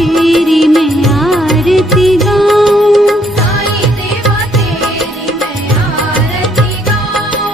तेरी मैं आरती गाऊं, साईं देवा तेरी मैं आरती गाऊं।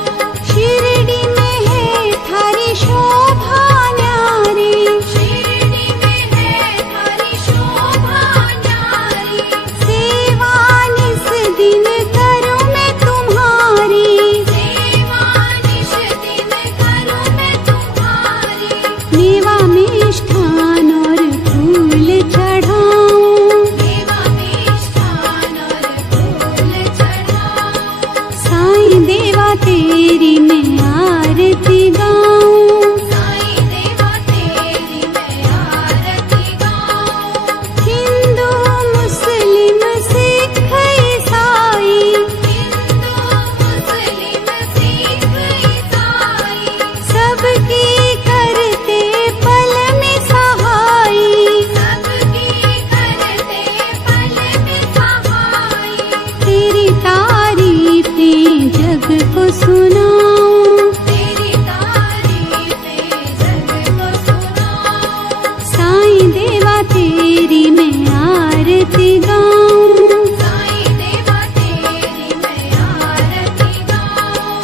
शिरडी में है थारी शोभा न्यारी, शिरडी में है थारी शोभा न्यारी। सेवा निस दिन करूं मैं तुम्हारी, सेवा निश दिन करूं मैं तुम्हारी। मेवा मिष्ठान और फूल चढ़ाऊं, देवा मिष्ठान और फूल चढ़ाऊं। साईं देवा तेरी मैं आरती गाऊं, साईं देवा तेरी मैं आरती गाऊं। हिंदू मुस्लिम सिख ईसाई, हिंदू मुस्लिम सिख ईसाई। सबकी करते पल में सहाई, सबकी करते पल में सहाई। तेरी तारीफें जग को सुनाऊं, तेरी तारीफें जग को सुनाऊं। साईं देवा तेरी मैं आरती गाऊं, साईं देवा तेरी मैं आरती गाऊं।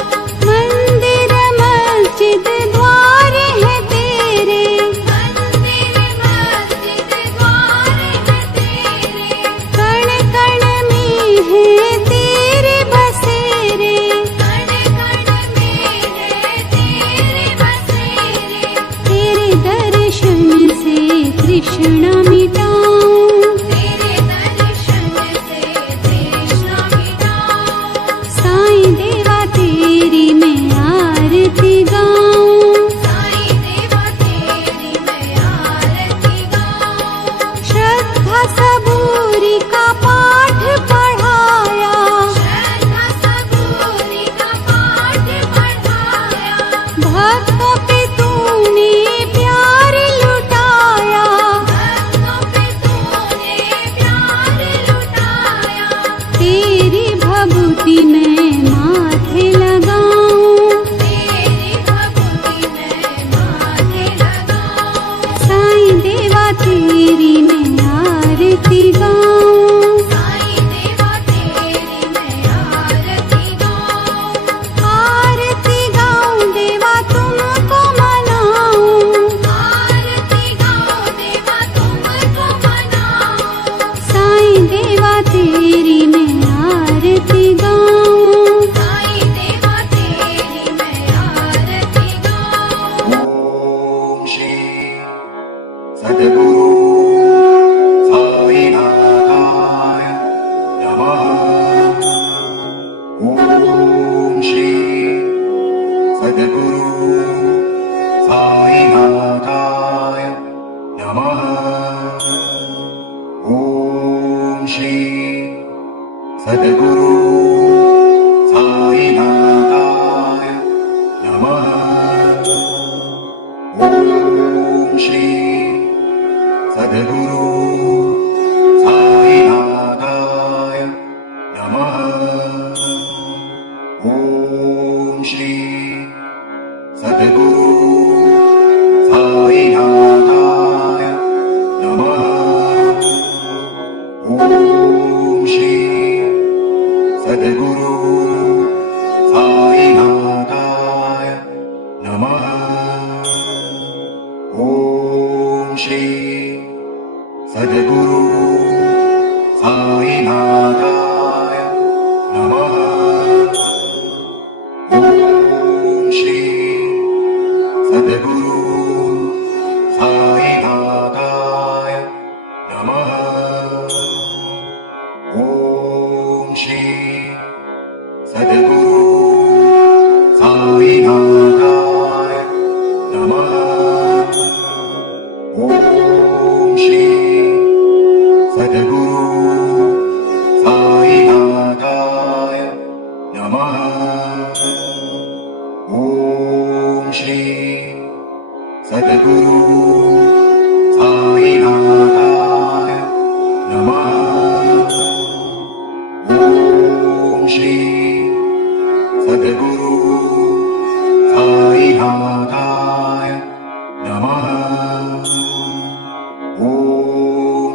मंदिर मस्जिद द्वार है तेरे, मंदिर मस्जिद द्वार है तेरे। कण कण में है तेरे बसेरे, कण कण में है तेरे बसेरे। तेरे दर्शन से तृष्णा मिटाऊं, तेरे दर्शन से तृष्णा मिटाऊं। साईं देवा तेरी मैं आरती गाऊं, साईं देवा तेरी मैं आरती गाऊं। श्रद्धा सबूरी का पाठ पढ़ाया, श्रद्धा सबूरी का पाठ पढ़ाया। भक्तों पे तूने प्यार लुटाया, भक्तों पे तूने प्यार लुटाया। तेरी भभूति मैं माथे लगाऊं, तेरी भक्ति मैं माथे लगाऊं। साईं देवा तेरी मैं आरती गाऊं, साईं देवा तेरी मैं आरती गाऊं। आरती गाऊं देवा तुमको मनाऊं, आरती गाऊं देवा तुमको मनाऊं। साईं देवा तेरी मैं आरती गाऊं, साईं देवा तेरी मैं आरती गाऊं। ओम श्री सद्गुरु साईनाथाय नमः। ओम श्री सद्गुरु साईनाथाय नमः। ओम श्री सद्गुरु साईनाथाय नमः। ओम श्री सद्गुरु साईनाथाय नमः। ओम श्री सद्गुरु साईनाथाय नमः। ओम श्री सद्गुरु साईनाथाय नमः। ओम श्री सद्गुरु साईनाथाय नमः। ओम श्री सद्गुरु साईनाथाय नमः। ओम श्री सद्गुरु साईनाथाय नमः। ओम श्री सद्गुरु साईनाथाय नमः। ओम श्री सद्गुरु साईनाथाय नमः। ओम श्री सद्गुरु साईनाथाय नमः। ओम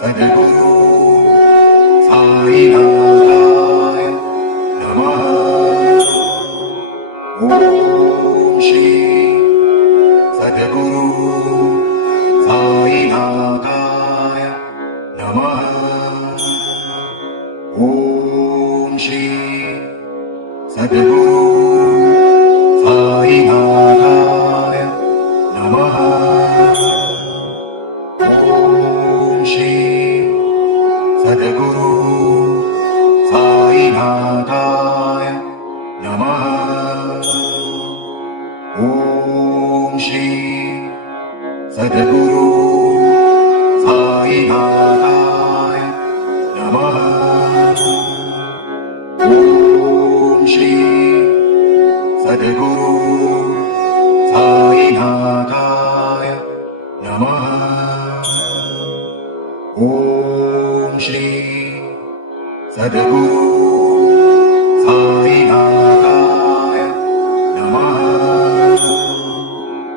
सद्गुरु साईनाथाय नमः। ॐ श्री सद्गुरु साईनाथाय नमः। ॐ श्री सद्गुरु साईनाथाय नमः। ॐ श्री सद्गुरु साईनाथाय नमः। ॐ श्री सद्गुरु साईनाथाय नमः। ॐ श्री सद्गुरु साईनाथाय नमः। ॐ श्री सद्गुरु